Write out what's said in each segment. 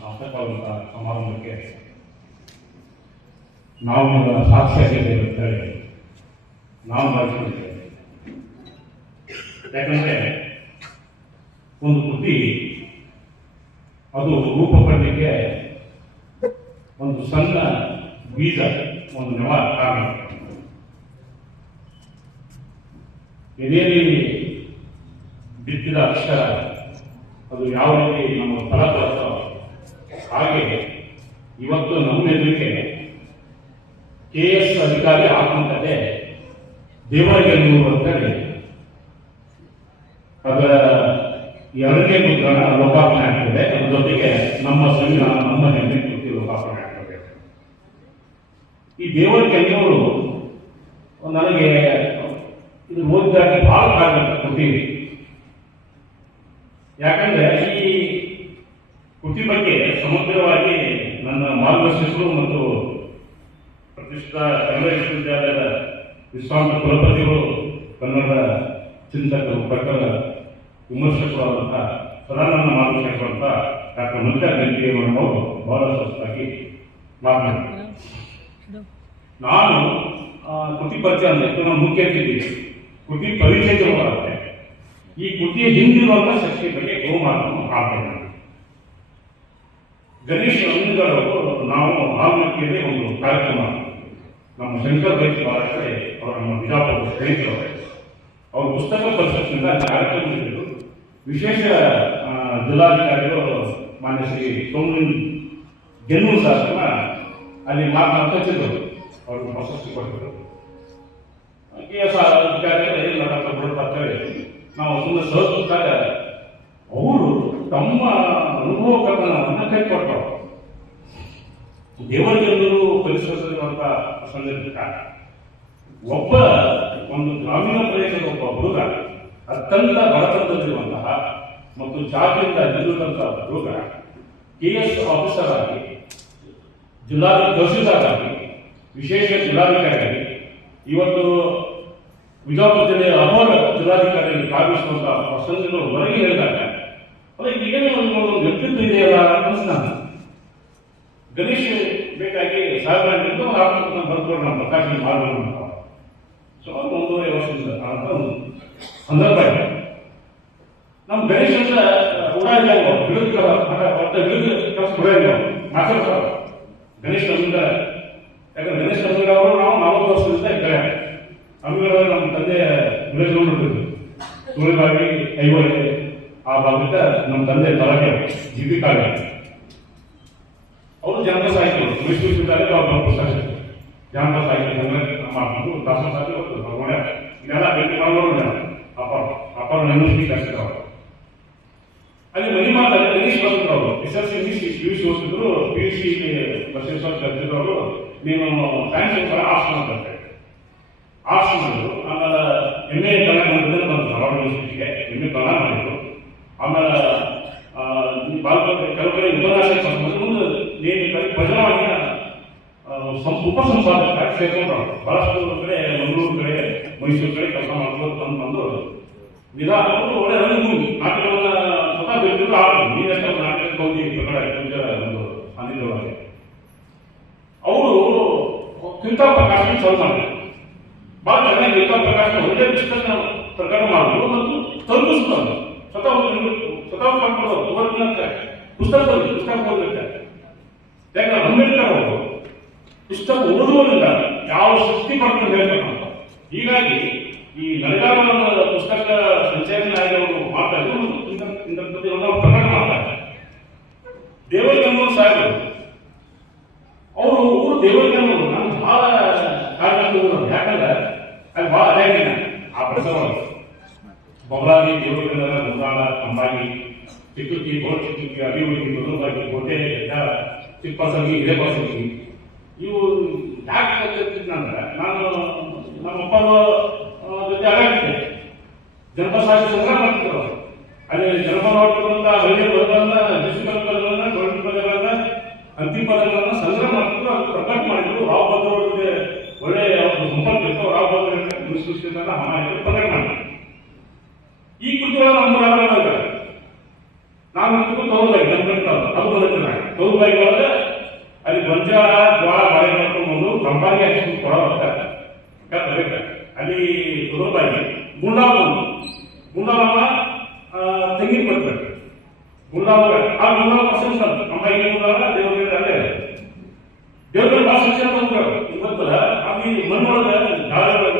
ಸಾರ್ಥಕವಾದಂತಹ ಸಮಾರಂಭಕ್ಕೆ ನಾವು ಸಾಕ್ಷಿಯಾಗಿದ್ದೇವೆ ಅಂತ ಹೇಳಿ ನಾವು ಭಾವಿಸ್ಕೊಂಡಿದ್ದೇವೆ ಯಾಕಂದ್ರೆ ಒಂದು ಕೃತಿ ಅದು ರೂಪ ಪಡಲಿಕ್ಕೆ ಒಂದು ಸಣ್ಣ ಬೀಜ, ಒಂದು ನೆವ ಕಾರಣ. ಎದೆಯಲ್ಲಿ ಬಿತ್ತಿದ ಅಕ್ಷರ, ಅದು ಯಾವ ರೀತಿ ನಮ್ಮ ಫಲ ಹಾಗೆ ಇವತ್ತು ನಮ್ಮ ಎದುರಿಗೆ ಕೆ ಎಸ್ ಅಧಿಕಾರಿ ಆತ್ಮಕತೆ ದೇವರಿಗೆಲ್ಲೂರು ಅಂತೇಳಿ ಅದರ ಎರಡನೇ ಮುದ್ರಣ ಲೋಕಾರ್ಪಣೆ ಆಗ್ತದೆ. ಅದರ ಜೊತೆಗೆ ನಮ್ಮ ಸಂವಿಧಾನ ನಮ್ಮ ಹೆಮ್ಮೆ ಕೃತಿ ಲೋಕಾರ್ಪಣೆ ಆಗ್ತದೆ. ಈ ದೇವರ ಕೆಲವರು ನನಗೆ ಇದು ಓದಿದಾಗಿ ಬಹಳ ಕಾರಣ ಕೊಟ್ಟಿದೆ. ಯಾಕಂದ್ರೆ ಸಮಗ್ರವಾಗಿ ನನ್ನ ಮಾರ್ಗದರ್ಶಕರು ಮತ್ತು ಪ್ರತಿಷ್ಠಿತ ಕನ್ನಡ ವಿಶ್ವವಿದ್ಯಾಲಯದ ವಿಶ್ರಾಂತ ಕುಲಪತಿಗಳು ಕನ್ನಡ ಚಿಂತಕರು, ಪ್ರಕಾರ ವಿಮರ್ಶಕರು ಸದಾ ನನ್ನ ಮಾರ್ಗದರ್ಶಕರಂತ ಡಾಕ್ಟರ್ ಮಂಜಾ ಗಂಟಿಯವರು ಬಹಳ ಸ್ವಸ್ಥಾಗಿ ಮಾತನಾಡಿದ್ದಾರೆ. ನಾನು ಕೃತಿ ಪರಿಚಯ ಅಂದ್ರೆ ನಾನು ಮುಖ್ಯ ಅತಿಥಿ. ಕೃತಿ ಪರಿಚಯ ಬರುತ್ತೆ ಈ ಕೃತಿಯ ಹಿಂದಿರುವಂತಹ ಶಕ್ತಿ ಬಗ್ಗೆ ಗೋಮಾತನ್ನು ಮಾಡ್ತೇನೆ ಗಣೇಶ್ ಅಂಗಗಳು ನಾವು ಆಲ್ಮಕ್ಕಿಯಲ್ಲಿ ಒಂದು ಕಾರ್ಯಕ್ರಮ ನಮ್ಮ ಶಂಕರ್ ಬೈಕ್ ಬಾಲಕರೇ ಅವರ ನಮ್ಮ ಬಿಜಾಪುರ ಸ್ನೇಹಿತರು ಅವರು. ಪುಸ್ತಕ ಪರಿಷತ್ನಿಂದ ಕಾರ್ಯಕ್ರಮ ನಡೆದಿದ್ದು ವಿಶೇಷ ಜಿಲ್ಲಾಧಿಕಾರಿಗಳು ಮಾನ್ಯ ಶ್ರೀ ಸೋಮನ್ ಗೆನ್ನೂರು ಶಾಸನ ಅಲ್ಲಿ ಮಾತನಾಡ್ತಾ ಹಚ್ಚಿದ್ರು ಅವ್ರಿಗೆ ಪ್ರಶಸ್ತಿ ಕೊಟ್ಟರು ಕೆ ಎಸ್ ಆರ್ ಅಧಿಕಾರಿಗಳು ಏನು ಮಾತಾಡ್ತಾ ಬಿಡ್ತಾ ಅಂತ ಹೇಳಿ ನಾವು ಸುಮ್ಮನೆ ಸಹಕರಿಸಿದಾಗ ಅವರು ತಮ್ಮ ಅನುಭವ ಕೈ ಕೈ ಕೊಟ್ಟರು ದೇವರಿಗೆಲ್ಲರೂ ಪರಿಸರಿಸಿರುವಂತ ಸಂದರ್ಭ ಒಬ್ಬ ಒಂದು ಗ್ರಾಮೀಣ ಪ್ರದೇಶದ ಒಬ್ಬ ಹುಡುಗ, ಅತ್ಯಂತ ಬಡತನದಲ್ಲಿರುವಂತಹ ಮತ್ತು ಜಾತಿಯಿಂದ ನಿಲ್ಲುವಂತಹ ಹುಡುಗ ಕೆ ಎಸ್ ಆಫೀಸರ್ ಆಗಿ ಜಿಲ್ಲಾ ತಹಸೀಲ್ದಾರ್ ಆಗಿ ವಿಶೇಷ ಜಿಲ್ಲಾಧಿಕಾರಿಯಾಗಿ, ಇವತ್ತು ವಿಜಾಪುರ ಜಿಲ್ಲೆಯ ಅಪರ ಜಿಲ್ಲಾಧಿಕಾರಿಯಾಗಿ ಭಾಗವಹಿಸುವಂತಹ ಪ್ರಸಂಗಗಳು ಹೊರಗೆ ಹೇಳಿದಾಗ ಏನು ಒಂದು ಒಂದು ವ್ಯಕ್ತಿತ್ವ ಇದೆಯಲ್ಲ ಅಂತ ನಾನು ಗಣೇಶ್ ಬೇಕಾಗಿ ಸಾಹೇಬರಾಗಿದ್ದು ಆತ್ಮಕಥನ ಬರ್ಕೊಂಡು ನಮ್ಮ ಪ್ರಕಾಶನ ಮಾಡಬೇಕು ಅಂತ. ಸುಮಾರು ಒಂದೂವರೆ ವರ್ಷದಿಂದ ಅಂತ ಒಂದು ಸಂದರ್ಭ ಇದೆ. ನಮ್ಮ ಗಣೇಶ್ ಅಂತ ಉಡಾಯಿಲ್ಲ ವಿರುದ್ಧ ಮತ್ತೆ ವಿರುದ್ಧ ಕೆಲಸ ಉಡಾಯಿಲ್ಲ ಮಾತಾಡ್ತಾರೆ ಗಣೇಶ ನಮ್ಮಿಂದ ಯಾಕಂದ್ರೆ ಗಣೇಶ ನಮ್ಮಿಂದ ಅವರು ನಾವು ನಾಲ್ಕು ವರ್ಷದಿಂದ ಇದ್ದಾರೆ. ನಮ್ಮಿಂದ ನಮ್ಮ ತಂದೆ ವಿಲೇಜ್ಗೊಂಡಿರ್ತಿದ್ರು ಸುಳಿಬಾಗಿ ಐವಳೆ ಆ ಭಾಗದ ನಮ್ಮ ತಂದೆ ತಲಕೆ ಜೀವಿಕಾಗ ಅವರು ಜನ್ಮ ಸಾಹಿತ್ಯ ವಿಶ್ವವಿದ್ಯಾಲಯ ಅವ್ರ ಪುಸ್ತಕ ಜನ್ಮ ಸಾಹಿತ್ಯ ಮಾಡ್ಕೊಂಡು ದಾಸ ಸಾಹಿತ್ಯ ಭಗವಾನ ಇದೆಲ್ಲ ಭೇಟಿ ಮಾಡೋರು ಅಪ್ಪ ಅಪ್ಪ ನೆನಪಿ ಕಷ್ಟ ಅಲ್ಲಿ ಮಣಿಮಾಲ ಗಣೇಶ್ ಬಂದ್ರು ಅವರು. S S C P, U, C ಓದಿದ್ರು ಪಿ, ಯು, ಸಿ ಬಸವೇಶ್ವರ ಕಲ್ತಿದ್ದವರು ನೀನು ಸೈನ್ಸ್ ಆಫ್ ಮಾಡ್ತಾರೆ ಆರ್ಟ್ಸ್ ಮಾಡಿದ್ರು ಆಮೇಲೆ ಎಂ ಎ ಮಾಡಿದ್ರೆ ಧಾರವಾಡ ಯೂನಿವರ್ಸಿಟಿಗೆ ಎಂ ಎ ಮಾಡಿದ್ರು ಆಮೇಲೆ ಕೆಲವು ಉಪನ್ಯಾಸ ಮುಂದೆ ನೇಮಿತ ಭಜನವಾಣಿಯ ಉಪಸಂಪಾದಕ ಸೇರ್ಕೊಂಡ್ರು ಬಹಳಷ್ಟು ಕಡೆ, ಮಂಗಳೂರು ಕಡೆ, ಮೈಸೂರು ಕಡೆ ಕೆಲಸ ಮಾಡ್ಕೊಂಡು ತಂದು ಬಂದು ನಿಧಾನ ಒಳ್ಳೆ ರಂಗಭೂಮಿ ನಾಟಕವನ್ನ ಸ್ವತಃ ಬೇಕಿದ್ರು ಆಡ್ತಾರೆ ನೀವೆಷ್ಟ ನಾಟಕ ಹೋಗಿ ಪ್ರಕಟ ಪೂಜಾ ಒಂದು ಅನಿಲವಾಗಿ ಅವರು ಕಿಂತಾ ಪ್ರಕಾಶ ಚಾಲು ಮಾಡಿದ್ರು. ಬಹಳ ಚೆನ್ನಾಗಿ ಕಿಂತಾ ಪ್ರಕಾಶ ಒಳ್ಳೆ ಪುಸ್ತಕ ಪ್ರಕಟ ಮಾಡಿದ್ರು ಮತ್ತು ತಲುಪಿಸ್ತಾರೆ ಸ್ವತಃ ಒಂದು ಸ್ವತಃ ಮಾಡ್ಕೊಳ್ಳೋದು ಅಂತ ಪುಸ್ತಕ ಪುಸ್ತಕ ಓದಿರ್ತಾರೆ ಯಾಕಂದ್ರೆ ಅಂಬೇಡ್ಕರ್ ಅವರು ಪುಸ್ತಕ ಓದುವುದರಿಂದ ಯಾವ ಶಕ್ತಿ ಪಡ್ಕೊಂಡು ಹೇಳ್ಬೇಕಂತ ಹೀಗಾಗಿ ಈ ನಡೆದಾಡುವ ಪುಸ್ತಕ ಸಂಚಲನ ಆಗಿ ಅವರು ಮಾತಾಡಿದ್ರು ಅವರು ಪ್ರಕಟ ಮಾಡ್ತಾರೆ ದೇವರಿಗನ್ನೂರು ಸಾಹೇಬರು ಅವರು ಊರು ದೇವರಿಗನ್ನೂರು ನಾನು ಬಹಳ ಕಾರಣ ಯಾಕಂದ್ರೆ ಅಲ್ಲಿ ಬಹಳ ಅದೇ ಆ ಪ್ರಸವ ಬೊಬ್ಬಲಾಗಿ ದೇವರಿಗನ್ನರ ಮುಂದಾಳ ಅಂಬಾಗಿ ಚಿಕ್ಕುಕ್ಕಿ ಗೋಡ್ ಚಿಕ್ಕುಕ್ಕಿ ಅಭಿವೃದ್ಧಿ ಮೊದಲಾಗಿ ಕೋಟೆ ಚಿಕ್ಕಪಸಂಗಿ ಹಿರೇಪಸಂಗಿ ಇವು ಯಾಕೆ ಕಲಿತಿದ್ನಂದ್ರೆ ನಾನು ನಮ್ಮಪ್ಪನ ಆ, ಜೊತೆ ಅಡಗಿದ್ದೆ ಜನ್ಮಸಾಕ್ಷಿ ಸಂಗ್ರಹ ಮಾಡ್ತಿದ್ರು. ಅಲ್ಲಿ ಜನ್ಮ ಹೊರಟುವಂತ ಹಳ್ಳಿ ಪದಗಳನ್ನ ಡಿಸ್ಟಿಕಲ್ ಪದಗಳನ್ನ ಗೌರ್ಮೆಂಟ್ ಪದಗಳನ್ನ ಅಂತಿಮ ಪದಗಳನ್ನ ಸಂಗ್ರಹ ಮಾಡಿದ್ರು ಅದು ಪ್ರಕಟ ಮಾಡಿದ್ರು ರಾವ್ ಭದ್ರ ಒಳ್ಳೆಯ ಒಳ್ಳೆ ಅವ್ರ ಸಂಪರ್ಕ ಇತ್ತು ರಾವ್ ಭದ್ರ ಹಣ ಹಮಾಯಿದ್ರು ಪ್ರಕಟ ಮಾಡಿದ್ರು ಕೃತಿಗಳು ನಮ್ಮ ರಾಮರಾಜ ನಾನು ಕೃತಿ ತಗೊಂಡಾಗ ನಮ್ಮ ಅದು ಬಂದಿಲ್ಲ ಕೌಲ್ಬಾಯಿ ಒಳಗೆ ಅಲ್ಲಿ ಗೊಂಜಾಳ ಜ್ವಾಳ ಮಳೆ ಮಾಡ್ಕೊಂಡು ಕಂಪಾನಿ ಹಾಕಿ ಕೊಡೋವಾಗ ಬೇಕು ಅಲ್ಲಿ ಬಂದು ತೆಂಗಿನ ಕೊಡ್ಬೇಕು ಗುಂಡಾವ ಆ ಗುಂಡಾವ ಪರ್ಸೆಂಟ್ ನಮ್ಮ ಈ ಗುಂಡಾವ ದೇವರಿಗೆ ಅಲ್ಲೇ ದೇವರ ಭಾಳ ಶಿಕ್ಷಣ ಬಂದ್ರು ಇವತ್ತು ಅಲ್ಲಿ ಮಣ್ಣೊಳಗ ಗಾಳಿ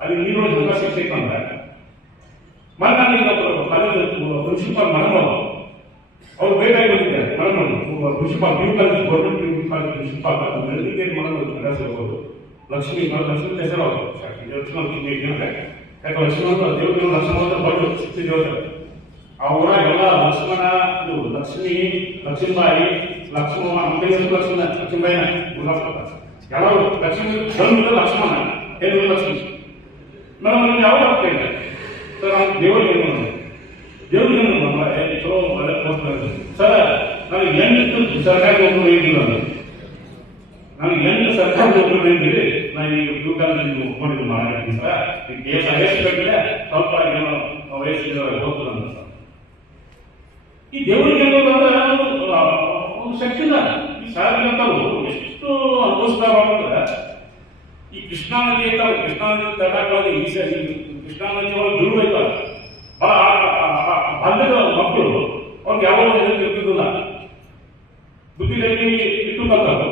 ಅಲ್ಲಿ ನೀರೊಳಗೆ ತುಂಬ ಶಿಕ್ಷೆ ಅಂದ್ರೆ ಮೊನ್ನೆ ನನಗೆ ಒಬ್ಬರು ಕಾಲೇಜ್ ಪ್ರಿನ್ಸಿಪಾಲ್ ಮನಮೋಹನ್ ಅವ್ರು ಬೇಕಾಗಿ ಬಂದಿದ್ದಾರೆ Manmohan principal P college government P college principal Melligeri Manmohan ಹೆಸರು ಲಕ್ಷ್ಮೀ ಲಕ್ಷ್ಮೀ ಹೆಸರು ಅವರು ಲಕ್ಷ್ಮಣ ಯಾಕೆ ಲಕ್ಷ್ಮಣ ದೇವರು ಲಕ್ಷ್ಮಣ ಬಡ್ಡು ಶಕ್ತಿ ದೇವತೆ ಆ ಊರಾಗ ಎಲ್ಲ ಲಕ್ಷ್ಮಣ ಇದು ಲಕ್ಷ್ಮಿ ಲಕ್ಷ್ಮೀಬಾಯಿ ನಮ್ಮ ಹೆಸರು ಲಕ್ಷ್ಮಣ ಲಕ್ಷ್ಮೀಬಾಯಿನ ಗುಲಾಬ್ ಎಲ್ಲರೂ ಲಕ್ಷ್ಮಿ ಬಂದ ಲಕ್ಷ್ಮಣ ಏನು ಲಕ್ಷ್ಮಿ ನಾವು ಯಾವ ಆಗ್ತೇವೆ ಸರ್ ನಾವು ದೇವರು ಏನು ದೇವ್ರಿಗೆ ಏನು ಚಲೋ. ಸರ್ ನನಗೆ ಎಂಟು ಸರ್ಕಾರಿ ಒಬ್ಬರು ಏನಿಲ್ಲ ಅದು ನನಗೆ ಎಲ್ಲ ಸರ್ಕಾರಿ ನೌಕರಿ ಏನಿದೆ ನಾನು ಈಗ ಕಾಲೇಜ್ ಒಪ್ಕೊಂಡಿದ್ದು ಮಾಡಿದ್ದೀನಿ ಸರ್ ಈಗ ಕೇಸ್ ಕಟ್ಟಿದೆ ಸ್ವಲ್ಪ ಏನೋ ವಯಸ್ಸಿನ ಹೋಗ್ತದೆ ಅಂತ ಸರ್. ಈ ದೇವರಿಗೆ ಒಂದು ಶಕ್ತಿ ಇಲ್ಲ. ಈ ಸಾರ್ವಜನಿಕರು ಎಷ್ಟು ಅನುಭವಿಸ್ತಾರ ಈ ಕೃಷ್ಣಾ ನದಿ ಐತಾವ ಕೃಷ್ಣಾ ನದಿ ತಟಾಕವಾಗಿ ಈ ಕೃಷ್ಣಾ ನದಿ ಒಳಗೆ ದುರ್ಗ ಐತಾವ ಬಹಳ ಬಾಲ್ಯದ ಮಕ್ಕಳು ಅವ್ರಿಗೆ ಯಾವ ಇರ್ತಿದ್ದಿಲ್ಲ ಬುದ್ಧಿದಲ್ಲಿ ಇಟ್ಟು ಬರ್ತಾರೆ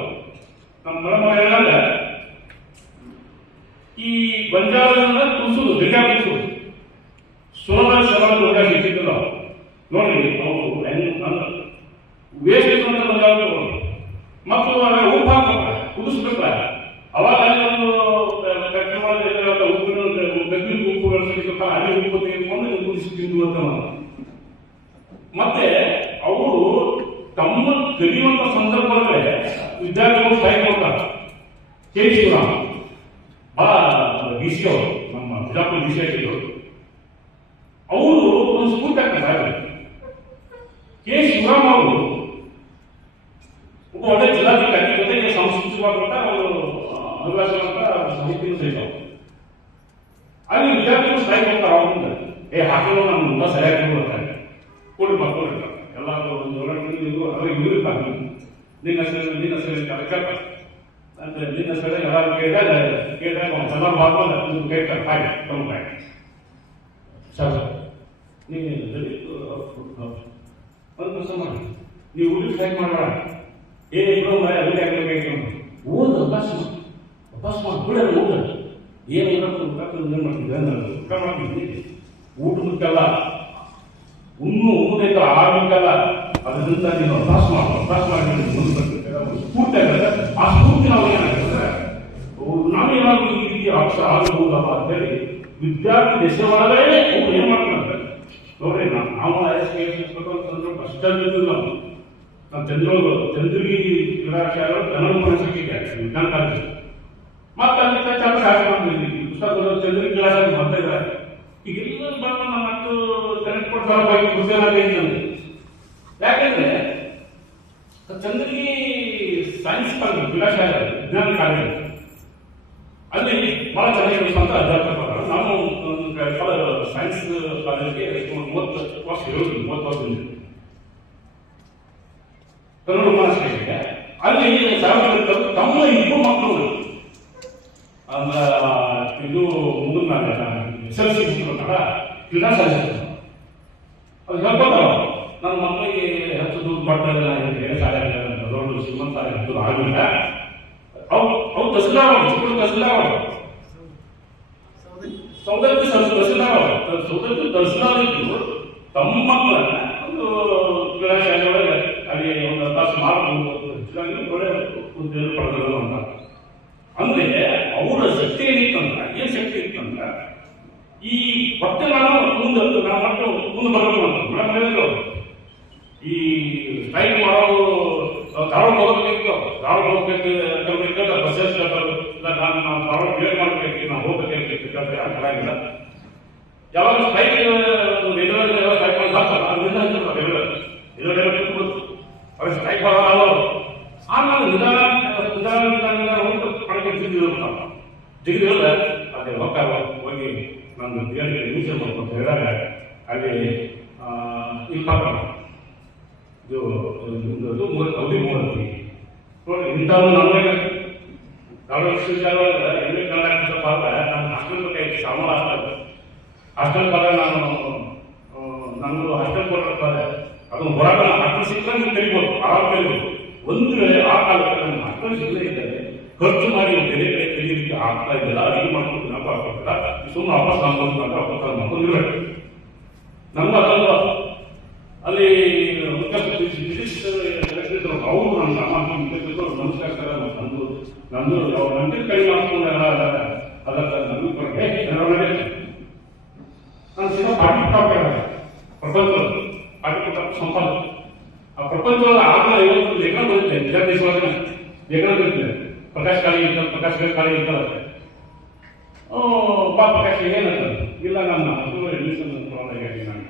ನಮ್ಮ ಮರಮ ಏನಂದ್ರೆ ಈ ಬಂಜಾರದಿಂದ ತುಳಿಸೋದು ಗಿಡ ತುಳಿಸೋದು ಸುಲಭ ಸರಳ ದುರ್ಗ ಸಿಕ್ಕಿದ್ದಿಲ್ಲ ನೋಡಿ ಅವರು ವೇಸ್ಟ್ ಅಂತ ಬಂಜಾರ ತಗೊಂಡು ಮತ್ತು ಅದೇ ಉಪ್ಪು ಹಾಕ್ಬೇಕ ಕುದಿಸ್ಬೇಕ ಅವಾಗ ಅಲ್ಲಿ ಒಂದು ಕಟ್ಟಿ ಒಳಗೆ ಉಪ್ಪಿನ ಗದ್ದಿನ ಉಪ್ಪುಗಳು ಸಿಗುತ್ತಲ್ಲ ಅಲ್ಲಿ ಉಪ್ಪು ತೆಗೆದುಕೊಂಡು ಇದನ್ನ ಕುದಿಸಿ ತಿಂದು ಅಂತ ನಾವು. ಮತ್ತೆ ಅವರು ತಮ್ಮ ಕಲಿಯುವಂತ ಸಂದರ್ಭದಲ್ಲೇ ವಿದ್ಯಾರ್ಥಿಗಳು ಸ್ಟ್ರೈಕ್ ಮಾಡ್ತಾರೆ ಕೆ ಶಿವರಾಮ್ ಬಹಳ ಡಿ ಸಿ ಅವರು ನಮ್ಮ ಬಿಜಾಪುರ ಡಿ ಸಿ ಆಗಿದ್ರು ಅವರು ಒಂದು ಸ್ಫೂರ್ತಿ ಆಗ್ತಾರೆ ಕೆ ಶಿವರಾಮ್ ಅವರು ಒಬ್ಬ ಒಳ್ಳೆ ಜಿಲ್ಲಾಧಿಕಾರಿ ಜೊತೆಗೆ ಸಾಂಸ್ಕೃತಿಕವಾದಂತ ಒಂದು ಅನುವಾಸವಂತ ಸಾಹಿತ್ಯ ಸಹಿತ ಅಲ್ಲಿ ವಿದ್ಯಾರ್ಥಿಗಳು ಸ್ಟ್ರೈಕ್ ಮಾಡ್ತಾರೆ ಅವ್ರ ಮುಂದೆ ಏ ಹಾಕಿರೋ ನಮ್ಮ ಮುಂದೆ ಸರಿಯಾಗಿ ಕೊಡ್ತಾರೆ ಕೊಡಿ ಕೊಡಿ ಎಲ್ಲರೂ ಒಂದು ಒಳ್ಳೆ ಇದು ಅವ್ರಿಗೆ ಇರುತ್ತಾನೆ ನಿನ್ನ ಹೆಸರು ನಿನ್ನ ಹೆಸರು ಅದಕ್ಕೆ ಅಂತ ನಿನ್ನ ಹೆಸರು ಯಾರು ಕೇಳಿದಾಗ ಕೇಳಿದಾಗ ಒಂದು ಎಲ್ಲ ಮಾಡ್ಕೊಂಡು ನಿಮ್ಗೆ ಕೇಳ್ತಾರೆ ಹಾಗೆ ತಮ್ಮ ಹಾಗೆ ಸರ್ ಒಂದು ಕೆಲಸ ನೀವು ಉಳಿದು ಸ್ಟ್ರೈಕ್ ಮಾಡಬೇಡ ಏ ಇಬ್ಬರು ಅಲ್ಲಿ ಹಾಕಬೇಕು ಓದು ಅಭ್ಯಾಸ ಮಾಡಿ ಅಭ್ಯಾಸ ಮಾಡಿ ಬಿಡ ಓದ ಏನು ಊಟ ಏನು ಮಾಡ್ತಿದ್ದೆ ನಾನು ಊಟ ಮಾಡ್ತಿದ್ದೀನಿ ಊಟ ಮುಖ್ಯಲ್ಲ ಉಣ್ಣು ಉಣ್ಣುದೈತ ಆಗ್ಬೇಕಲ್ಲ ಅದರಿಂದ ನೀನು ಅಭ್ಯಾಸ ಮಾಡು ಅಭ್ಯಾಸ ಮಾಡಿ ಅದು ಸ್ಫೂರ್ತಿ ಆಗತ್ತೆ ಆ ಸ್ಫೂರ್ತಿ ನಾವು ಏನಾಗ್ತದೆ? ನಾವೇನಾದ್ರೂ ಈ ರೀತಿ ಅಂಶ ಆಗಬಹುದಪ್ಪ ಅಂತೇಳಿ ವಿದ್ಯಾರ್ಥಿ ದಶೆ ಒಳಗಡೆ ಅವ್ರು ಏನ್ ಮಾಡ್ತಾರೆ ನೋಡ್ರಿ ನಾವು ನಾವು ಐ ಎಸ್ ಕೆ ಎಸ್ ನಾವು ನಮ್ಮ ಚಂದ್ರ ಚಂದ್ರಗಿ ಕ್ರೀಡಾಶಾಲೆ ಕನ್ನಡ ಮನಸ್ಸಿಗೆ ವಿಜ್ಞಾನ ಕಾಲೇಜು ಮತ್ತೆ ಅಲ್ಲಿ ಚಾಲು ಶಾಲೆ ಮಾಡಿದ್ವಿ ಪುಸ್ತಕ ಚಂದ್ರ ಕ್ಲಾಸ್ ಬರ್ತಾ ಇದ್ದಾರೆ. ಈಗ ಎಲ್ಲರೂ ಬಂದು ನಮ್ಮ ಮತ್ತು ಕನೆಕ್ಟ್ ಕೊಡ್ತಾರೆ ಬಗ್ಗೆ ಕೃಷಿ ಯಾಕಂದ್ರೆ ಚಂದ್ರಗಿ ಸೈನ್ಸ್ ಕಾಲೇಜ್ ಕ್ರೀಡಾಶಾಲೆ ವಿಜ್ಞಾನ ಕಾಲೇಜ್. ಅಲ್ಲಿ ಬಹಳ ಚೆನ್ನಾಗಿರುವಂತಹ ಅಧ್ಯಾಪಕರು ನಾನು ಸೈನ್ಸ್ ಕಾಲೇಜಿಗೆ ಮೂವತ್ತು ವರ್ಷ ಇರೋದು, ಮೂವತ್ತು ವರ್ಷ ಕನ್ನಡ ಮಹಾರಾಷ್ಟ್ರಕ್ಕೆ ಅಲ್ಲಿ ಸಾರ್ವಜನಿಕರು ತಮ್ಮ ಇಬ್ಬರು ಮಕ್ಕಳು ಅಂದ್ರ ಇದು ಮುಂದಿನ ಎಸ್ ಎಲ್ ಸಿ ಮುಗಿಸ್ಬೇಕಲ್ಲ ಕ್ರೀಡಾ ಸಾಧಿಸ್ತಾರೆ ಅದು ಹೇಳ್ಕೊತಾರ ಮಾಡ್ತಾ ಇಲ್ಲ ಹೇಳಿ ಶಾಲೆ ದೊಡ್ಡ ಶ್ರೀಮಂತ ಹೆಚ್ಚು ಆಗಲಿಲ್ಲ ಅವು ಅವು ತಹಸೀಲ್ದಾರ್ ಚಿಕ್ಕಳು ತಹಸೀಲ್ದಾರ್ ಸೌದತ್ತಿ ಇದ್ದು ತಮ್ಮ ಮಕ್ಕಳನ್ನ ಒಂದು ಶಾಲೆ ಅಲ್ಲಿ ಒಂದು ತಾಸು ಮಾಡಬಹುದು ಪಡೆದರು ಅಂತ. ಅಂದ್ರೆ ಅವರ ಶಕ್ತಿ ಏನಿತ್ತಂದ್ರ ಏನ್ ಶಕ್ತಿ ಇತ್ತಂದ್ರ ಈ ಮತ್ತೆ ನಾನು ಮುಂದೆ ನಾವು ಮತ್ತೆ ಮುಂದೆ ಬರಬೇಕು ಅಂತ. ಸ್ಟ್ರೈಕ್ ಮಾಡೋದು ಧಾರವಾಡ ಹೋಗಬೇಕು, ಧಾರವಾಡ ಹೋಗ್ಬೇಕು ಬಸ್ಸಸ್ ಇಲ್ಲ, ನಾನು, ನಾವು ಧಾರವಾಡ ಬೇರೆ ಮಾಡ್ಬೇಕು, ನಾವು ಹೋಗ್ಬೇಕು ಆಗಿಲ್ಲ ಯಾವಾಗ ಯಾವಾಗ ಸ್ಟ್ರೈಕ್ ಮಾಡೋಲ್ಲ ಆಮೇಲೆ ಹೋಗ್ತಾ ಹೋಗಿ ನಾನು ಮ್ಯೂಸಿಯಂ ಮಾಡ್ಕೊಂಡು ಹೇಳಿದಾಗ ಅಲ್ಲಿ ಇಪ್ಪತ್ತ ಇದು ಅದು ಅವಧಿ ಮೂರತಿ ನೋಡಿ ಇಂಥವು ವರ್ಷದ ಎಲ್ಲಿ ಕನ್ನಡ ಪಾತ್ರ ನಾನು ಹಾಸ್ಟೆಲ್ ಬಗ್ಗೆ ಸಾಮಾನ್ಯ ಹಾಸ್ಟೆಲ್ ಹಾಸ್ಟೆಲ್ ನಾನು ನನ್ನದು ಹಾಸ್ಟೆಲ್ ಕೊಟ್ಟಿರ್ತಾರೆ ಅದು ಹೊರಗ ಹಾಸ್ಟೆಲ್ ಸಿಕ್ಕರೆ ನೀವು ಕಲಿಬೋದು ಆರಾಮ ಒಂದು ವೇಳೆ ಆ ಕಾಲಕ್ಕೆ ನಮ್ಮ ಹಾಸ್ಟೆಲ್ ಸಿಗದೇ ಇದ್ದರೆ ಖರ್ಚು ಮಾಡಿ ಬೇರೆ ಕಡೆ ಕಲಿಯಲಿಕ್ಕೆ ಆಗ್ತಾ ಇದ್ದಿಲ್ಲ ಅಡಿಗೆ ಮಾಡ್ಕೊಂಡು ತಿನ್ನಕ್ಕೆ ಆಗ್ತಿಲ್ಲ ಸುಮ್ಮನೆ ವಾಪಸ್ ಮಾಡ್ಕೊಂಡು ಅಂತ ವಾಪಸ್ ಮಾಡ್ಕೊಂಡು ಇರಬೇಕು ಅಲ್ಲಿ ಸರ್ ನಂದು ನಂದು ಕಡಿಮೆ ಮಾಡ್ಕೊಂಡು ಕೊಟ್ಟೆ ನಾನು ಸೀದಾ ಪಾಠ ಸಂಪಾದ ಆ ಪ್ರಪಂಚದ ಆಗ ಲೇಖನ ಬರುತ್ತೆ ದೇಶವಾದ ಲೇಖನ ಬರುತ್ತೆ ಪ್ರಕಾಶ್ ಕಾಳಿ ಇರ್ತಾರೆ ಪ್ರಕಾಶ್ ಪಾಪ ಪ್ರಕಾಶ್ ಏನಂತ ಇಲ್ಲ ನನ್ನ ತೊಗೊಂಡಾಗಿ ನಾನು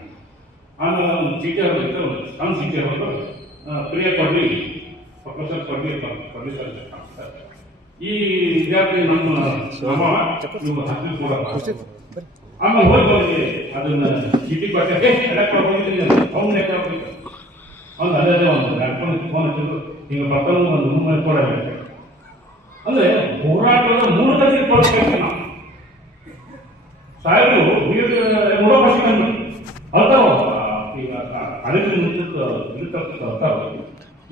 ಆಮೇಲೆ ಒಂದು ಟೀಚರ್ ಇತ್ತು ನಮ್ಮ ಟೀಚರ್ ಪ್ರಿಯ ಕೊಡ್ಲಿ ಪ್ರೊಫೆಸರ್ ಕೊಡ್ಲಿ ಸರ್ ಈ ವಿದ್ಯಾರ್ಥಿ ನಮ್ಮ ಶ್ರಮ ನಿಮ್ಮ ಹತ್ತಿರ ಕೂಡ. ಆಮೇಲೆ ಹೋಗಿ ಬಂದಿ ಅದನ್ನ ಚೀಟಿ ಕೊಟ್ಟೆ. ಎಡಕ್ಕೆ ಹೋಗಿದ್ದೀನಿ ಅವ್ನು ಅವ್ನು ಅದೇ ಅದೇ ಒಂದು ಫೋನ್ ಹಚ್ಚಿದ್ರು. ಹಿಂಗೆ ಬರ್ತಾನೆ ಒಂದು ರೂಮ್ ಕೂಡ ಅಂದ್ರೆ ಹೋರಾಟದ ಮೂಲಕ ಕೊಡ್ಬೇಕು ನಾವು. ಸಾಹೇಬರು ಮೂಡೋ ಭಾಷೆ ಅರ್ತಾವ ಈಗ ಅದಕ್ಕೆ ಇದಕ್ಕೆ ಅರ್ತಾವ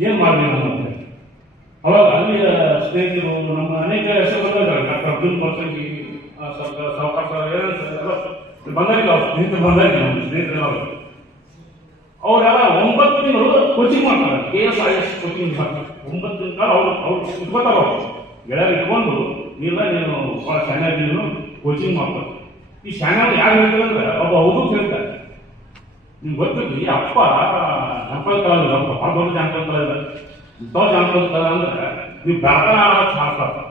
ಏನ್ ಮಾಡಲಿ ಅಂತ ಅವಾಗ ಅಲ್ಲಿಯ ಸ್ನೇಹಿತರು ನಮ್ಮ ಅನೇಕ ಹೆಸರು ಬಂದಿದ್ದಾರೆ ಡಾಕ್ಟರ್ ಅಬ್ದುಲ್ ಮಸಂಗಿ ಸಾವಕಾಶ ಬಂದಾಗ ಅವ್ರು. ಸ್ನೇಹಿತರು ಬಂದಾಗ ನಮ್ಮ ಸ್ನೇಹಿತರು ಅವರು. ಅವರೆಲ್ಲ ಒಂಬತ್ತು ತಿಂಗಳು ಕೋಚಿಂಗ್ ಮಾಡ್ತಾರೆ. K S I S coaching ಮಾಡ್ತಾರೆ. ಒಂಬತ್ತು ತಿಂಗಳು ಅವ್ರು ಅವ್ರು ಇಟ್ಕೋತಾರ ಅವ್ರು. ಗೆಳೆಯರು ಇಟ್ಕೊಂಡು ಇಲ್ಲ ನೀನು ಭಾಳ ಚೆನ್ನಾಗಿ ನೀನು ಕೋಚಿಂಗ್ ಮಾಡ್ತಾರೆ ಈ ಶಾಣ್ಯಾಗ ಯಾರು ಹೇಳ್ತಾರೆ ಅಂದ್ರೆ ಒಬ್ಬ ಹೌದು ಹೇಳ್ತಾರೆ ನಿಮ್ಗೆ ಗೊತ್ತಿರಲಿ ಅಪ್ಪ ಕಲಾ ನಮ್ಮ ಭಾಳ ದೊಡ್ಡ ಜಾನಪದ ಇಲ್ಲ ಇಂಥ ಜಾನಪದ ಅಂದ್ರೆ ನೀವು ಬ್ಯಾಕರಣ ಹಾಕ್ತಾರೆ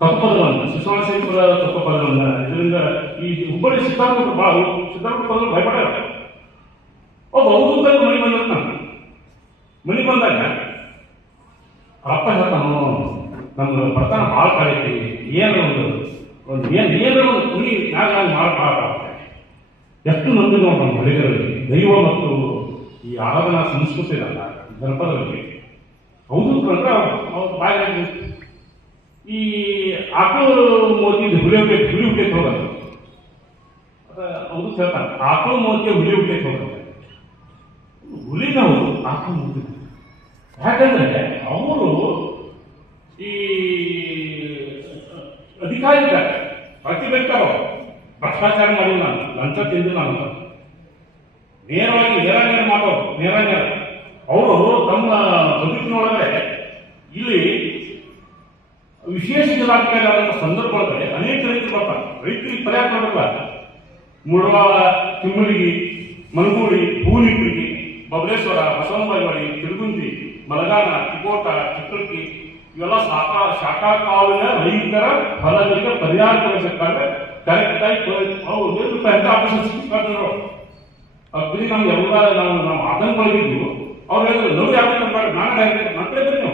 ತಪ್ಪದವನ್ನು ಶಿಶುವಾಸೇಶ್ವರ ತಪ್ಪದವನ್ನು, ಇದರಿಂದ ಈ ಹುಬ್ಬಳ್ಳಿ ಸಿದ್ಧಾರ್ಥ ಭಾಳ ಸಿದ್ಧಾರ್ಥ ಪದಗಳು ಭಯಪಡ ಒಬ್ಬ ಅವಧೂತ ಮನೆ ಬಂದಿರ್ತಾನೆ ಮನೆ ಬಂದಾಗ, ಅಪ್ಪ ಹೇಳ್ತಾನು, ನಮ್ಗೆ ಬರ್ತಾನ ಭಾಳ ಕಾಳೈತಿ, ಏನು ಒಂದು ಒಂದು ಏನು ಏನು ಒಂದು ಯಾಕೆ ನಾನು ಮಾಡಬಾರ್ದಾಗುತ್ತೆ ಎಷ್ಟು ನಂದು ನಮ್ಮ ಹಳ್ಳಿಗಳಲ್ಲಿ ದೈವ ಮತ್ತು ಈ ಆರಾಧನಾ ಸಂಸ್ಕೃತಿ ಇದಲ್ಲ ಜನಪದರಲ್ಲಿ ಹೌದು ಅಂದ್ರೆ ಅವ್ರ ಬಾಯಿ ಈ ಆಕಳು ಮೋತಿ ಹುಳಿಯೋಕೆ ಹುಳಿ ಹುಟ್ಟೆ ಹೋಗಲ್ಲ ಹೌದು ಹೇಳ್ತಾನೆ ಆಕಳು ಹುಳಿ ಹುಟ್ಟೆ ಹೋಗಲ್ಲ ಹುಲಿ ಅವರು ಆಕಳು ಮೋತಿ ಯಾಕಂದ್ರೆ ಅವರು ಈ ಅಧಿಕಾರಿ ಇದ್ದಾರೆ ಅವರು ಭ್ರಷ್ಟಾಚಾರ ಮಾಡಿಲ್ಲ ನಾನು ಲಂಚ ತಿಂದು ನಾನು ನೇರವಾಗಿ ನೇರ ಮಾಡೋ ನೇರ ನೇರ ಅವರು ತಮ್ಮ ಬದುಕಿನೊಳಗಡೆ ಇಲ್ಲಿ ವಿಶೇಷ ಜಿಲ್ಲಾಧಿಕಾರಿ ಸಂದರ್ಭ ಸಂದರ್ಭದೊಳಗಡೆ ಅನೇಕ ರೈತರು ಬರ್ತಾರೆ. ರೈತರಿಗೆ ಪರಿಹಾರ ಕೊಡಬೇಕಲ್ಲ ಮುಳವಾಳ ತಿಮ್ಮಲಿಗಿ ಮಲಗೂಳಿ ಹೂನಿಟ್ಟಿಗಿ ಬಬಲೇಶ್ವರ ಬಸವನಬಾಯಿವಾಡಿ ತಿರುಗುಂದಿ ಮಲಗಾನ ತಿಕೋಟ ಚಿತ್ರಕ್ಕಿ ಇವೆಲ್ಲ ಸಾಕಾ ಶಾಖಾ ಕಾಲಿನ ರೈತರ ಫಲಗಳಿಗೆ ಪರಿಹಾರ ಕೊಡಬೇಕಾದ್ರೆ ಕರೆಕ್ಟ್ ಆಗಿ ಅವು ಎಂತ ಆಪರೇಷನ್ ಸಿಕ್ಕಾದ್ರು ಅಗ್ರಿ ನಮ್ಗೆ ಎಲ್ಲ ನಾವು ನಾವು ಆತಂಕವಾಗಿದ್ದು ಅವ್ರು ಹೇಳಿದ್ರು ನೋಡಿ ಯಾವ ಮಾಡಿ ನಾನು ಡೈರೆಕ್ಟ್ ಮತ್ತೆ ನೀವು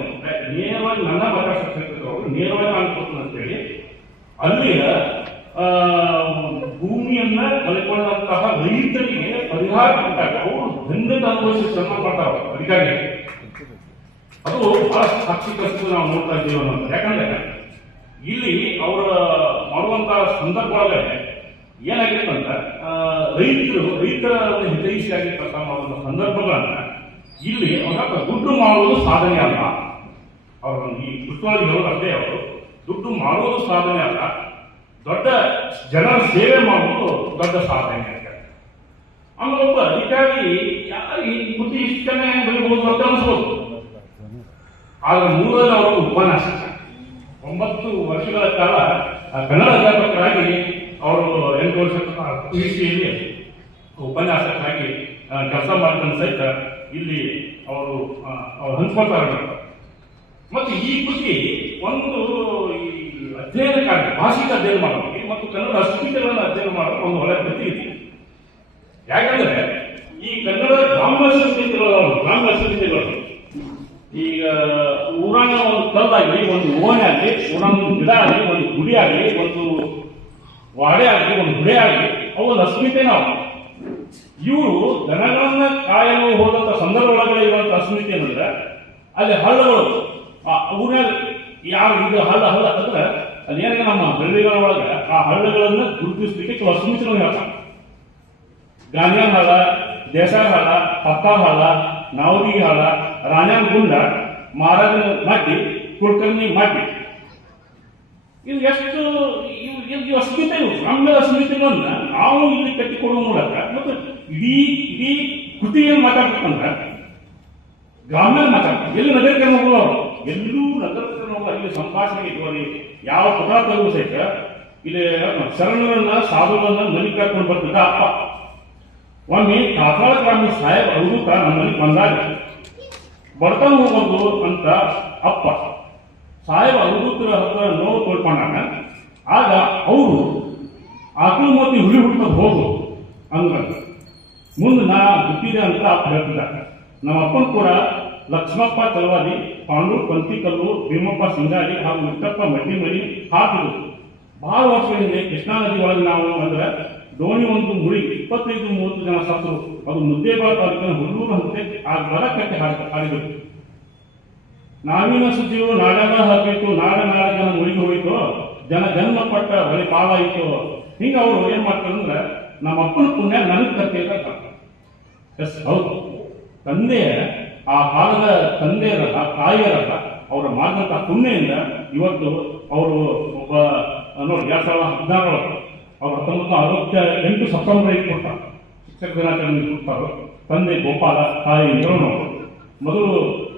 ನೇರವಾಗಿ ನನ್ನ ಅವಕಾಶ ಅವರು ನೇರವಾಗಿ ನಾನು ಕೊಡ್ತೀನಿ ಅಂತ ಹೇಳಿ ಅಲ್ಲಿ ಭೂಮಿಯನ್ನ ಕಳ್ಕೊಂಡಂತಹ ರೈತರಿಗೆ ಪರಿಹಾರ ಕೊಟ್ಟಾಗ ಅವರು ದಂಡದ ಅನುಭವಿಸಿ ಶ್ರಮ ಪಡ್ತಾರ ಅಧಿಕಾರಿ ಅದು ಬಹಳ ಸಾಕ್ಷಿ ಕಷ್ಟ ನಾವು ನೋಡ್ತಾ ಇದ್ದೀವಿ ಅನ್ನೋದು ಯಾಕಂದ್ರೆ ಇಲ್ಲಿ ಅವರ ಮಾಡುವಂತ ಸಂದರ್ಭ ಒಳಗಡೆ ಏನಾಗಿತ್ತು ಅಂತ ರೈತರು ರೈತರ ಒಂದು ಹಿತೈಷಿಯಾಗಿ ಕೆಲಸ ಮಾಡುವಂಥ ಸಂದರ್ಭಗಳನ್ನ ಇಲ್ಲಿ ಅವರ ದುಡ್ಡು ಮಾಡುವುದು ಸಾಧನೆ ಅಲ್ಲ. ಅವರು ಈ ಪುಸ್ತಕವಾಗಿ ಹೇಳೋದಷ್ಟೇ ಅವರು, ದುಡ್ಡು ಮಾಡುವುದು ಸಾಧನೆ ಅಲ್ಲ. ದೊಡ್ಡ ಜನರ ಸೇವೆ ಮಾಡುವುದು ದೊಡ್ಡ ಸಾಧನೆ ಅಂತ ಆಮೇಲೆ ಒಬ್ಬ ಅಧಿಕಾರಿ, ಯಾರು ಈ ಬುದ್ಧಿ ಇಷ್ಟನೇ ಬೆಳಿಬಹುದು ಅಂತ ಅನ್ಸ್ಬೋದು. ಆದ್ರೆ ಮೂರನೇ ಅವರು ಉಪನ್ಯಾಸ ಒಂಬತ್ತು ವರ್ಷಗಳ ಕಾಲ ಕನ್ನಡ ಅಧ್ಯಾಪಕರಾಗಿ ಅವರು ಎಂಟು ವರ್ಷ ಪಿಯುಸಿಯಲ್ಲಿ ಉಪನ್ಯಾಸಕರಾಗಿ ಕೆಲಸ ಮಾಡಿದ ಸಹಿತ ಇಲ್ಲಿ ಅವರು ಹಂಚ್ಕೊಳ್ತಾರೆ ಮತ್ತು ಈ ಬಗ್ಗೆ ಒಂದು ಈ ಅಧ್ಯಯನ ಕಾರ್ಯ, ಭಾಷಿಕ ಅಧ್ಯಯನ ಮಾಡೋದಕ್ಕೆ ಮತ್ತು ಕನ್ನಡ ಅಸ್ಮಿತೆಗಳನ್ನು ಅಧ್ಯಯನ ಮಾಡೋದು ಒಂದು ಒಳ್ಳೆ ಗತಿ ಇದೆ. ಯಾಕಂದ್ರೆ ಈ ಕನ್ನಡ ಗ್ರಾಮ ಸಂಸ್ಕೃತಿಗಳು ಗ್ರಾಮ ಸಂಸ್ಕೃತಿಗಳು ಈಗ ಊರಾಗ ಒಂದು ಕಲ್ಲಾಗಲಿ ಒಂದು ಓಣೆ ಆಗಲಿ ಊರಾಗ ಒಂದು ಗಿಡ ಆಗಲಿ, ಒಂದು ಗುಡಿ ಆಗಲಿ, ಒಂದು ವಾಡೆ ಆಗಲಿ, ಒಂದು ಗುಡಿ ಆಗಲಿ, ಅವು ಒಂದು ಅಸ್ಮಿತೆ ನಾವು. ಇವರು ದನಗಳನ್ನ ಕಾಯಲು ಹೋದಂತ ಸಂದರ್ಭಗಳಲ್ಲಿ ಇರುವಂತ ಅಸ್ಮಿತೆ ಏನಂದ್ರೆ, ಅಲ್ಲಿ ಹಳ್ಳಗಳು. ಆ ಊರಾಗ ಯಾರು ಇದು ಹಳ್ಳ ಹಳ್ಳ ಅಂದ್ರೆ ಅಲ್ಲಿ ಏನಾಗ ನಮ್ಮ ಹಳ್ಳಿಗಳ ಒಳಗೆ, ಆ ಹಳ್ಳಗಳನ್ನ ಗುರುತಿಸ್ಲಿಕ್ಕೆ ಕೆಲವು ಅಸ್ಮಿತೆ ಹೇಳ್ತಾರೆ. ಗಾಂಧಿಯಾನ್ ಹಳ್ಳ ದೇಶ ಹಳ್ಳ ಪತ್ತಾರ್ ಹಳ್ಳ ನಾವಗಿ ಹಳ್ಳ ರಾಣ್ಯಾನ್ ಗುಂಡ ಮಹಾರಾಜನ ಮಡ್ಡಿ, ಕುಲಕರ್ಣಿ ಮಡ್ಡಿ. ಇವು ಎಷ್ಟು ಇವು ಅಸ್ಮಿತೆ ಇವು ಅಸ್ಮಿತೆಗಳನ್ನ ನಾವು ಇಲ್ಲಿ ಕಟ್ಟಿಕೊಡುವ ಮೂಲಕ ಮತ್ತು ಇಡೀ ಇಡೀ ಕೃತಿ ಏನು ಮಾತಾಡ್ಬೇಕಂದ್ರೆ ಗ್ರಾಮ್ಯ ಮಾತಾಡ್ತಾರೆ ಎಲ್ಲಿ ನಗರ ಹೋಗಲ್ಲ ಅವರು? ಎಲ್ಲೂ ನಗರ ಹೋಗಲ್ಲ ಇಲ್ಲಿ ಸಂಭಾಷಣೆ ಇಟ್ಕೊಳ್ಳಿ ಯಾವ ಪದಾರ್ಥಗಳು ಸಹಿತ ಇಲ್ಲಿ ಶರಣರನ್ನ, ಸಾಧುಗಳನ್ನ ಮನೆ ಕರ್ಕೊಂಡು ಬರ್ತಿದ್ದ ಅಪ್ಪ. ಒಮ್ಮೆ ಕಾಪಾಳ ಗ್ರಾಮೀಣ ಸಾಹೇಬ್ ಅವಧೂತ ನಮ್ಮಲ್ಲಿ ಬಂದಾಗ. ಬರ್ತಾನ ಹೋಗೋದು ಅಂತ ಅಪ್ಪ ಸಾಹೇಬ್ ಅವಧೂತರ ಹತ್ರ ನೋವು ತೋಳ್ಕೊಂಡಾಗ ಆಗ ಅವರು ಆಕಳು ಮೋತಿ ಹುಳಿ ಹುಡ್ಕೊಂಡು ಹೋಗು ಅಂದ್ರ ಮುಂದೆ ನಾ ಬಿಟ್ಟಿದೆ ಅಂತ ಅಪ್ಪ ಹೇಳ್ತಿದ್ದ ನಮ್ಮ ಅಪ್ಪನ ಕೂಡ ಲಕ್ಷ್ಮಪ್ಪ ಚಲವಾದಿ ಪಾಂಡು ಪಂತಿಕಲ್ಲು ಭೀಮಪ್ಪ ಸಿಂಗಾರಿ ಹಾಗೂ ಮುತ್ತಪ್ಪ ಮಡ್ಡಿ ಮರಿ ಹಾಕಿದ್ರು. ಭಾಳ ವರ್ಷಗಳಿಂದ ಕೃಷ್ಣಾ ನದಿ ಒಳಗೆ ನಾವು ಅಂದ್ರೆ ದೋಣಿ ಒಂದು ಮುಳಿ ಇಪ್ಪತ್ತೈದು ಮೂವತ್ತು ಜನ ಸತ್ತು ಅದು ಮುದ್ದೇಬಾಳ ತಾಲೂಕಿನ ಹುಲ್ಲೂರು ಹಂತೆ ಆ ಜ್ವರ ಕಟ್ಟಿ ಹಾಡಿ, ಹಾಡಿದರು. ನಾವಿನ ಸುದ್ದಿಯು ನಾಡೆಲ್ಲ ಹಾಕಿತ್ತು ನಾಡ ನಾಡ ಜನ ಮುಳುಗಿ ಹೋಯಿತು, ಜನ ಜನ್ಮ ಪಟ್ಟ ಬಳಿ ಪಾಲಾಯಿತು, ಹಿಂಗ ಅವರು ಏನ್ ಮಾಡ್ತಾರೆ ಅಂದ್ರೆ, ನಮ್ಮ ಅಪ್ಪನ ಪುಣ್ಯ ನನಗೆ ಅಂತ ಎಸ್, ಹೌದು. ತಂದೆ, ಆ ಕಾಲದ ತಂದೆಯರಲ್ಲ ತಾಯಿಯರಲ್ಲ ಅವರ ಮಾಡಿದಂತಹ ಪುಣ್ಯದಿಂದ ಇವತ್ತು ಅವರು ಒಬ್ಬ, ನೋಡಿ, ಎರಡ್ ಸಾವಿರದ ಹದಿನಾರೊಳಗೆ ಅವ್ರು ಹತ್ತೊಂಬತ್ತು ಅರವತ್ತ ಎಂಟು ಸೆಪ್ಟೆಂಬರ್ ಕೊಟ್ಟ ಶಿಕ್ಷಕ ದಿನಾಚರಣೆ ಕೊಡ್ತಾರೆ ತಂದೆ ಗೋಪಾಲ, ತಾಯಿ ನಿರೋಣವರು ಮೊದಲು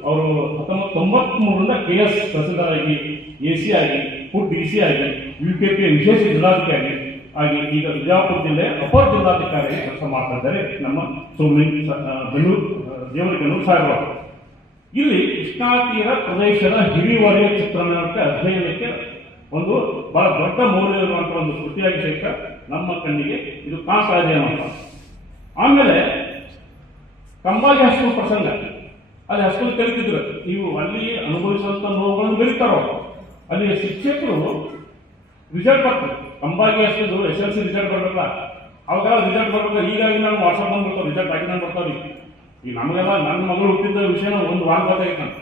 ಅವರು ಹತ್ತೊಂಬತ್ತು ತೊಂಬತ್ಮೂರರಿಂದ ಕೆ ಎಸ್ ತಹಸೀಲ್ದಾರ್ ಆಗಿ ಎ ಸಿ ಆಗಿ ಫುಡ್ ಡಿ ಸಿ ಆಗಿ, ಯು ಕೆ ಪಿ ವಿಶೇಷ ಜಿಲ್ಲಾಧಿಕಾರಿ ಆಗಿ ಈಗ ಬಿಜಾಪುರ ಜಿಲ್ಲೆ ಅಪರ ಜಿಲ್ಲಾಧಿಕಾರಿ ಕೆಲಸ ಮಾಡ್ತಾ ಇದ್ದಾರೆ ನಮ್ಮ ಸೋಮಿನ್ ಬೆಂಗಳೂರು ದೇವರಿಗನೂರು ಸಾಗರ ಇಲ್ಲಿ ಕೃಷ್ಣಾ ಪ್ರದೇಶದ ಹಿರಿವರೆಯ ಚಿತ್ರಣಕ್ಕೆ ಅಧ್ಯಯನಕ್ಕೆ ಒಂದು ಬಹಳ ದೊಡ್ಡ ಮೌಲ್ಯ ಇರುವಂತಹ ಒಂದು ಕೃತಿಯಾಗಿ ಸಹಿತ ನಮ್ಮ ಕಣ್ಣಿಗೆ ಇದು ಇದೆ ಅಂತ ಆಮೇಲೆ ಕಂಬಾಗಿ ಹಸ್ಕೂಲ್ ಪ್ರಸಂಗ. ಅಲ್ಲಿ ಹಸ್ಕೂಲ್ ಕಲಿತಿದ್ರು ನೀವು ಅಲ್ಲಿ ಅನುಭವಿಸುವಂತ ನೋವುಗಳನ್ನು ಬರೀತಾರೋ ಅಲ್ಲಿ ಶಿಕ್ಷಕರು ರಿಸಲ್ಟ್ ಬರ್ತದೆ Kambagi high school S L C result ಬರಲ್ಲ ಅವಾಗ ರಿಸಲ್ಟ್ ಬರ್ಬೇಕು ಹೀಗಾಗಿ ನಾನು ವಾಟ್ಸಪ್ ಬಂದ್ಬಿಡ್ತಾವೆ ರಿಸಲ್ಟ್ ಹಾಕಿ ನಾನು ಬರ್ತಾವ್ರಿ. ಈಗ ನಮಗೆಲ್ಲ ನನ್ನ ಮಗಳು ಹುಟ್ಟಿದ್ದ ವಿಷಯನ ಒಂದು ವಾರ ಗೊತ್ತಾಗಿತ್ತು ನಾನು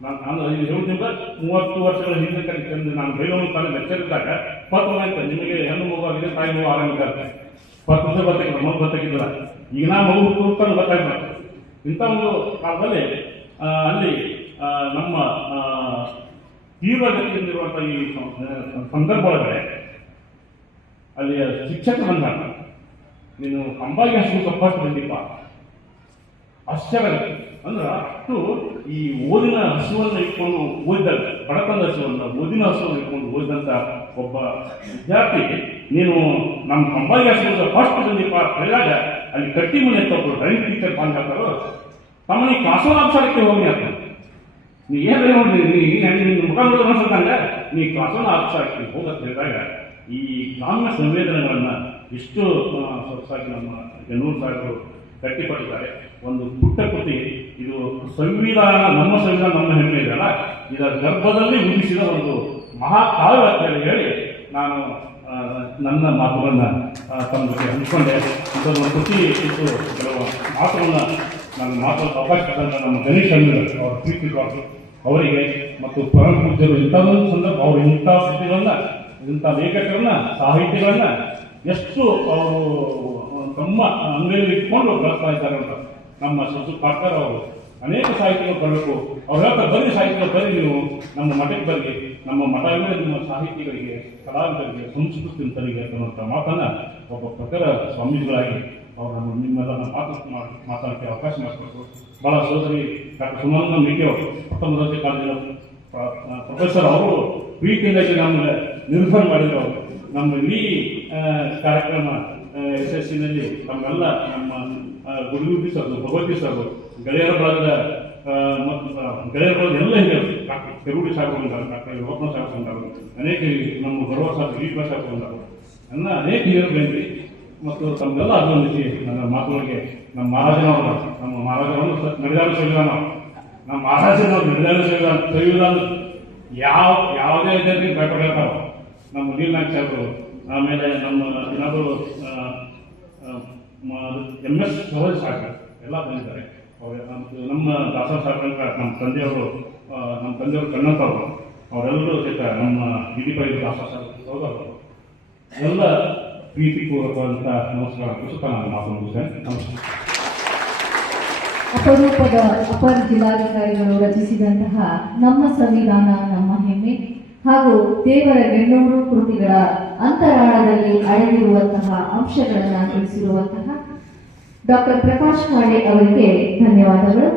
ನಾನು ಹೇಳ್ತಿದ್ದ ಮೂವತ್ತು ವರ್ಷಗಳ ಹಿಂದೆ ಕಲಿತಂದು ನಾನು ಬೈಲೋನ್ ತಾನೇ ಲೆಕ್ಚರ್ ಪತ್ರ ಆಯ್ತು ನಿಮಗೆ ಹೆಣ್ಣು ಮಗು ಆಗಿದೆ, ತಾಯಿ ಮಗು ಆರಂಭಿಕ ಪತ್ತು ವರ್ಷ ಮಗು ಗೊತ್ತಾಗಿದ್ದಿಲ್ಲ ಈಗ ನಾ ಮಗು ಹುಟ್ಟುತ್ತಾನೆ ಗೊತ್ತಾಗ್ತದೆ ಇಂಥ ಒಂದು ಕಾಲದಲ್ಲಿ ಅಲ್ಲಿ ನಮ್ಮ ತೀವ್ರ ತೀವ್ರಗತಿಯಲ್ಲಿರುವಂಥ ಈ ಸಂದರ್ಭ ಒಳಗಡೆ ಅಲ್ಲಿ ಶಿಕ್ಷಕ ಬಂದಾಗ ನೀನು ಅಂಬಾಗಿ ಹಸಿರು ತಪ್ಪಾಗಿ ಬಂದಿಪ್ಪ. ಆಶ್ಚರ್ಯ ಅಂದ್ರೆ ಅಷ್ಟು ಈ ಓದಿನ ಹಸುವನ್ನು ಇಟ್ಕೊಂಡು ಓದಿದ, ಬಡತನದ ಹಸುವನ್ನು, ಓದಿನ ಹಸುವನ್ನು ಇಟ್ಕೊಂಡು ಓದಿದಂತ ಒಬ್ಬ ವಿದ್ಯಾರ್ಥಿ, ನೀನು ನಮ್ಮ ಕಂಬಾಯಿ ಹಸುವಂತ ಫಸ್ಟ್ ಬಂದಿಪ್ಪ ಹೇಳಿದಾಗ, ಅಲ್ಲಿ ಕಟ್ಟಿ ಮನೆ ತಪ್ಪು ಡ್ರೈವಿಂಗ್ ಟೀಚರ್ ಬಂದ್ ಹಾಕೋರು ತಮ್ಮ ನೀ ಕ್ಲಾಸೋನಾಕ್ಷರಕ್ಕೆ ಹೋಗಿ ಅಂತ. ನೀ ಏನ್ ನೋಡ್ರಿ ನೀ ನಿನ್ನ ನಿನ್ ಮುಖ ನೋಡಿದ್ರೆ ನೀ ಕಾಸೋನ ಅಕ್ಷರಕ್ಕೆ ಹೋಗತ್ತೆ ಹೇಳಿದಾಗ, ಈ ಗ್ರಾಮ್ಯ ಸಂವೇದನೆಗಳನ್ನ ಇಷ್ಟು ನಮ್ಮ ಜನೂರು ಸಾಹೇಬರು ಕಟ್ಟಿಕೊಟ್ಟಿದ್ದಾರೆ ಒಂದು ಪುಟ್ಟ ಕೃತಿಗೆ ಇದು ಸಂವಿಧಾನ, ನಮ್ಮ ಸಂವಿಧಾನ, ನಮ್ಮ ಹೆಮ್ಮೆ ಇದೆಯಲ್ಲ ಇದರ ಗರ್ಭದಲ್ಲಿ ಉದಿಸಿದ ಒಂದು ಮಹಾಕಾವ್ಯ ಅಂತ ಹೇಳಿ ನಾನು ನನ್ನ ಮಾತುಗಳನ್ನ ತಮ್ಮ ಜೊತೆ ಹಂಚಿಕೊಂಡೆ. ಇದೊಂದು ಕೃತಿ ಇತ್ತು. ಕೆಲವು ಮಾತುಗಳನ್ನ ನನ್ನ ಮಾತು ಅವಕಾಶ ನಮ್ಮ ಗಣೇಶ್ ಅಣ್ಣ ಅವರ ಪ್ರೀತಿಗಳು ಅವರಿಗೆ ಮತ್ತು ಪರಮ ಪೂಜ್ಯರು ಇಂಥದ್ದೊಂದು ಸಂದರ್ಭ, ಅವರು ಇಂಥ ಸುದ್ದಿಗಳನ್ನ ಇಂಥ ಲೇಖಕರನ್ನ, ಸಾಹಿತ್ಯಗಳನ್ನ ಎಷ್ಟು ಅವರು ತಮ್ಮ ಅಂಗಡಿಯಲ್ಲಿ ಇಟ್ಕೊಂಡು ಬಳಸ್ತಾ ಇದ್ದಾರೆ ಅಂತ ನಮ್ಮ ಸಸು ಕಾಕರ್ ಅವರು. ಅನೇಕ ಸಾಹಿತ್ಯಗಳು ಬರಬೇಕು. ಅವ್ರು ಹೇಳ್ತಾರೆ ಬರೀ ಸಾಹಿತ್ಯ ಬರೀ ನೀವು. ನಮ್ಮ ಮಠಕ್ಕೆ ಬರಲಿ ನಮ್ಮ ಮಠ ಮೇಲೆ ನಿಮ್ಮ ಸಾಹಿತಿಗಳಿಗೆ ಕಲಾವಿದರಿಗೆ ಸಂಸ್ಕೃತಿಂತರಿಗೆ ಅನ್ನುವಂಥ ಮಾತನ್ನು ಒಬ್ಬ ಪ್ರಖರ ಸ್ವಾಮೀಜಿಗಳಾಗಿ ಅವರು ನಮ್ಮ ನಿಮ್ಮೆಲ್ಲ ಮಾತು ಮಾತಾಡಕ್ಕೆ ಅವಕಾಶ ಮಾಡಿಕೊಟ್ಟು ಬಹಳ ಸೋದರಿ ಡಾಕ್ಟರ್ ಸುಮಾನಂದ ಮೇಕೆ ಅವರು, ಹತ್ತೊಂಬತ್ತನೇ ಕಾಲೇಜಿನ ಪ್ರ- ಪ್ರೊಫೆಸರ್ ಅವರು ಪ್ರೀತಿಯಿಂದ ನಮಗೆ ನಿರ್ಧಾರ ಮಾಡಿದ್ರು ಅವರು. ನಮ್ಮ ಇಡೀ ಕಾರ್ಯಕ್ರಮ ಯಶಸ್ಸಿನಲ್ಲಿ ನಮ್ಮೆಲ್ಲ ನಮ್ಮ ಆ, ಗುರುಗುಡಿ ಭಗವತಿ ಸರ್ದು ಗೆಳೆಯರ ಬಳಗದ ಮತ್ತು ಗೆಳೆಯರ ಎಲ್ಲ ಹಿರಿಯರು ಡಾಕ್ಟರ್ ಕೆರುಡಿ ಸಾಹೇಬ್ ಅಂತಾರೆ ಡಾಕ್ಟರ್ ಯುವಪ್ಪ ಸಾಹೇಬ್ ಬಂದರು ಅನೇಕ ನಮ್ಮ ಗೌರವ ಸಾಹೇಬ್ ಈಶ್ವರ ಬಂದರು. ಎಲ್ಲ ಅನೇಕ ಹಿರಿಯರು ಬಂದ್ರಿ ಮತ್ತು ತಮ್ಮೆಲ್ಲ ಅಭಿನಂದಿಸಿ ನನ್ನ ಮಾತುಗಳಿಗೆ ನಮ್ಮ ಮಹಾರಾಜನವರು ನಮ್ಮ ಮಹಾರಾಜನವರು ನಡೆದಾಡು ಸಂವಿಧಾನ ನಮ್ಮ ಮಹಾರಾಜನವರು ನಡೆದಾಡು ಸಂವಿಧಾನ ಸಂವಿಧಾನ ಯಾವ ಯಾವುದೇ ಜನರಿಗೆ ಭಯಪಡಿರ್ತಾವ ನಮ್ಮ ನೀಲ್ನಾಥ್ ಆಮೇಲೆ ನಮ್ಮ ಏನಾದರೂ ಎಂ ಎಸ್ ಸಹೋದರ ಸಾಕರ್ ಎಲ್ಲ ಬಂದಿದ್ದಾರೆ. ಅವ್ರ ನಮ್ಮ ದಾಸ ಸಾಹೇಬ್ರ ನಮ್ಮ ತಂದೆಯವರು ನಮ್ಮ ತಂದೆಯವರು ಕಣ್ಣಂತ ಅವರು, ಅವರೆಲ್ಲರೂ ಜೊತೆ ನಮ್ಮ ದಿಲೀಪ ದಾಸ ಸಾಗರ ಸಹೋದರರು ಎಲ್ಲ ಪ್ರೀತಿ ಪೂರ್ವಕವಾದಂಥ ನಮಸ್ಕಾರ ಪುಸ್ತಕ ನಾನು ಮಾತು ಮುಗಿಸ್ತೇನೆ. ನಮಸ್ಕಾರ. ಅಪರೂಪದ ಅಪರ ಜಿಲ್ಲಾಧಿಕಾರಿಗಳು ರಚಿಸಿದಂತಹ ನಮ್ಮ ಸಂವಿಧಾನ ನಮ್ಮ ಹೆಮ್ಮೆ ಹಾಗೂ ದೇವರ ಗೆಣ್ಣೂರು ಕೃತಿಗಳ ಅಂತರಾಳದಲ್ಲಿ ಅಡಗಿರುವಂತಹ ಅಂಶಗಳನ್ನು ತಿಳಿಸಿರುವಂತಹ ಡಾಕ್ಟರ್ ಪ್ರಕಾಶ್ ಕಾಳೆ ಅವರಿಗೆ ಧನ್ಯವಾದಗಳು.